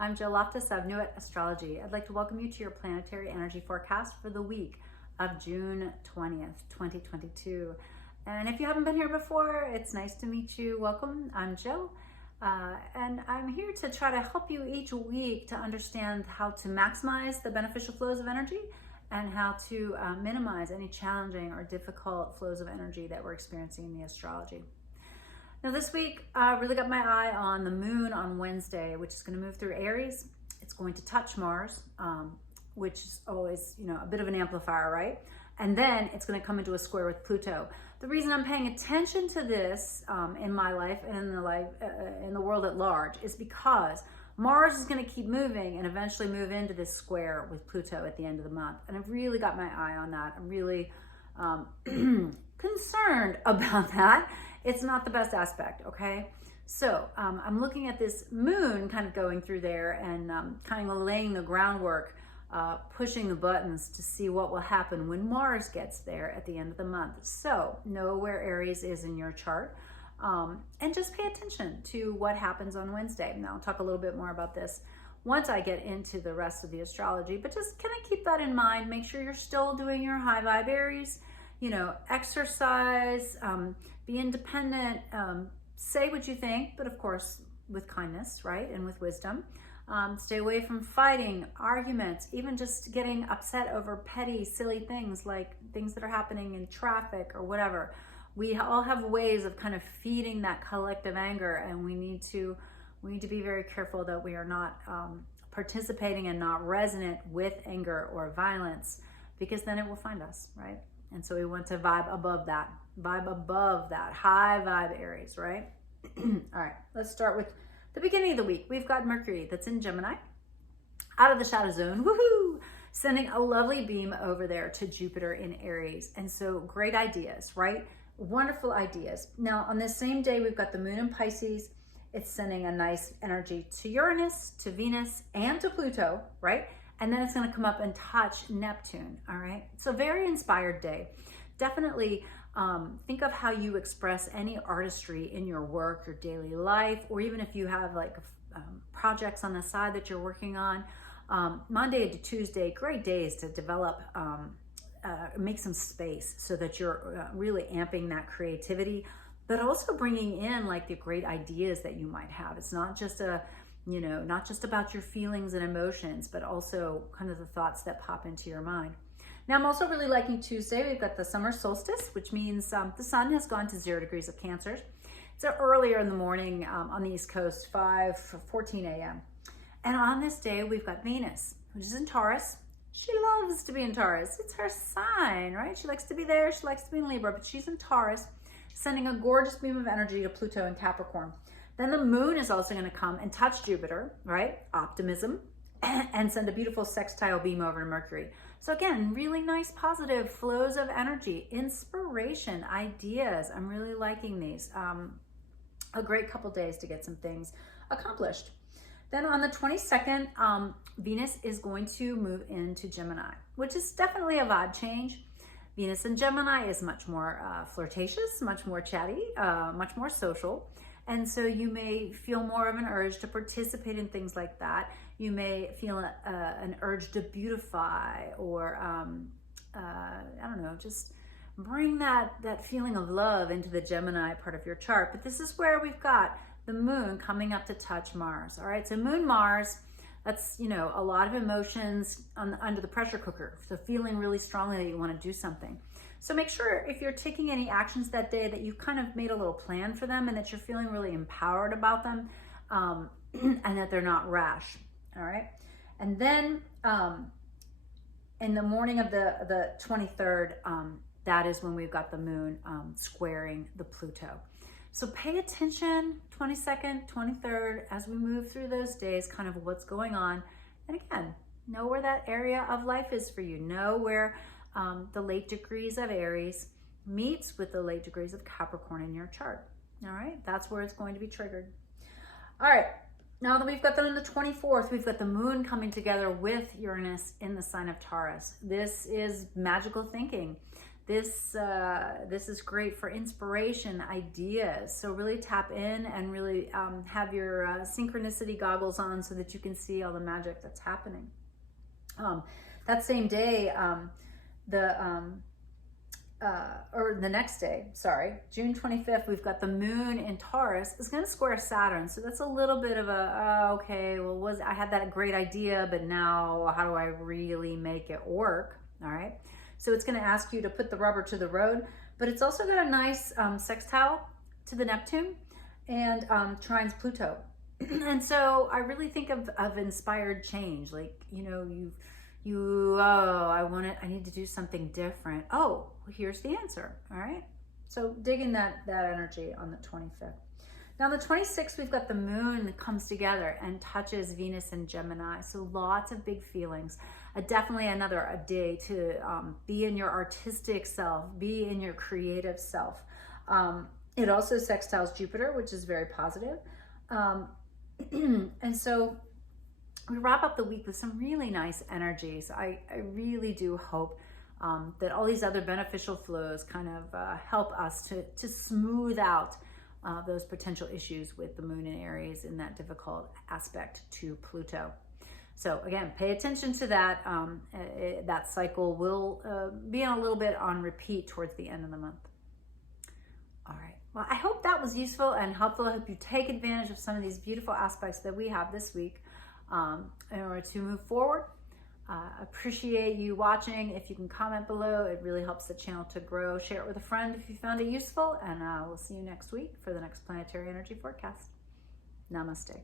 I'm Jill Loftus of Nuit Astrology. I'd like to welcome you to your planetary energy forecast for the week of June 20th, 2022. And if you haven't been here before, it's nice to meet you. Welcome. I'm Jill. And I'm here to try to help you each week to understand how to maximize the beneficial flows of energy and how to minimize any challenging or difficult flows of energy that we're experiencing in the astrology. Now this week, I really got my eye on the moon on Wednesday, which is going to move through Aries. It's going to touch Mars, which is always, a bit of an amplifier, right? And then it's going to come into a square with Pluto. The reason I'm paying attention to this in my life and in the world at large is because Mars is going to keep moving and eventually move into this square with Pluto at the end of the month. And I've really got my eye on that. I'm really concerned about that. It's not the best aspect, okay? So I'm looking at this moon kind of going through there and kind of laying the groundwork, pushing the buttons to see what will happen when Mars gets there at the end of the month. So know where Aries is in your chart and just pay attention to what happens on Wednesday. Now I'll talk a little bit more about this once I get into the rest of the astrology, but just kind of keep that in mind. Make sure you're still doing your high vibe Aries, exercise, be independent, say what you think, but of course with kindness, right? And with wisdom. Stay away from fighting, arguments, even just getting upset over petty, silly things like things that are happening in traffic or whatever. We all have ways of kind of feeding that collective anger, and we need to be very careful that we are not participating and not resonant with anger or violence, because then it will find us, right? And so we want to vibe above that, high vibe Aries, right? All right, let's start with the beginning of the week. We've got Mercury that's in Gemini, out of the shadow zone, woohoo, sending a lovely beam over there to Jupiter in Aries. And so great ideas, right? Wonderful ideas. Now on this same day, we've got the moon in Pisces. It's sending a nice energy to Uranus, to Venus, and to Pluto, right? And then it's going to come up and touch Neptune, all right? It's a very inspired day. Definitely think of how you express any artistry in your work, your daily life, or even if you have like projects on the side that you're working on. Monday to Tuesday, great days to develop, make some space so that you're really amping that creativity, but also bringing in like the great ideas that you might have. It's not just not just about your feelings and emotions, but also kind of the thoughts that pop into your mind. Now, I'm also really liking Tuesday. We've got the Summer Solstice, which means the sun has gone to 0 degrees of Cancer. It's earlier in the morning on the East Coast, 5:14 a.m. And on this day, we've got Venus, which is in Taurus. She loves to be in Taurus. It's her sign, right? She likes to be there. She likes to be in Libra, but she's in Taurus, sending a gorgeous beam of energy to Pluto and Capricorn. Then the moon is also going to come and touch Jupiter, right? Optimism, and send a beautiful sextile beam over to Mercury. So again, really nice positive flows of energy, inspiration, ideas. I'm really liking these. A great couple days to get some things accomplished. Then on the 22nd, Venus is going to move into Gemini, which is definitely a vibe change. Venus in Gemini is much more flirtatious, much more chatty, much more social. And so you may feel more of an urge to participate in things like that. You may feel an urge to beautify or, just bring that feeling of love into the Gemini part of your chart. But this is where we've got the moon coming up to touch Mars. All right, so moon Mars, that's, a lot of emotions under the pressure cooker. So feeling really strongly that you want to do something. So make sure if you're taking any actions that day that you've kind of made a little plan for them and that you're feeling really empowered about them and that they're not rash, all right? And then in the morning of the 23rd, that is when we've got the moon squaring the Pluto. So pay attention, 22nd, 23rd, as we move through those days, kind of what's going on. And again, know where that area of life is for you. Know where the late degrees of Aries meets with the late degrees of Capricorn in your chart. All right, that's where it's going to be triggered. All right, now that we've got that on the 24th, we've got the moon coming together with Uranus in the sign of Taurus. This is magical thinking. This is great for inspiration, ideas. So really tap in and really have your synchronicity goggles on so that you can see all the magic that's happening. That same day, or the next day, sorry, June 25th, we've got the moon in Taurus is going to square Saturn. So that's a little bit of a, okay, well, I had that great idea, but now how do I really make it work? All right. So it's going to ask you to put the rubber to the road, but it's also got a nice sextile to the Neptune and trines Pluto. And so I really think of inspired change. Like, you know, I need to do something different. Oh, well, here's the answer. All right. So dig in that energy on the 25th. Now, the 26th, we've got the moon that comes together and touches Venus and Gemini. So lots of big feelings. Definitely a day to be in your artistic self, be in your creative self. It also sextiles Jupiter, which is very positive. And so we wrap up the week with some really nice energies. I really do hope that all these other beneficial flows kind of help us to smooth out those potential issues with the moon in Aries in that difficult aspect to Pluto. So again, pay attention to that. That cycle will be a little bit on repeat towards the end of the month. All right. Well, I hope that was useful and helpful. I hope you take advantage of some of these beautiful aspects that we have this week in order to move forward. Appreciate you watching. If you can comment below, it really helps the channel to grow. Share it with a friend if you found it useful, and we'll see you next week for the next planetary energy forecast. Namaste.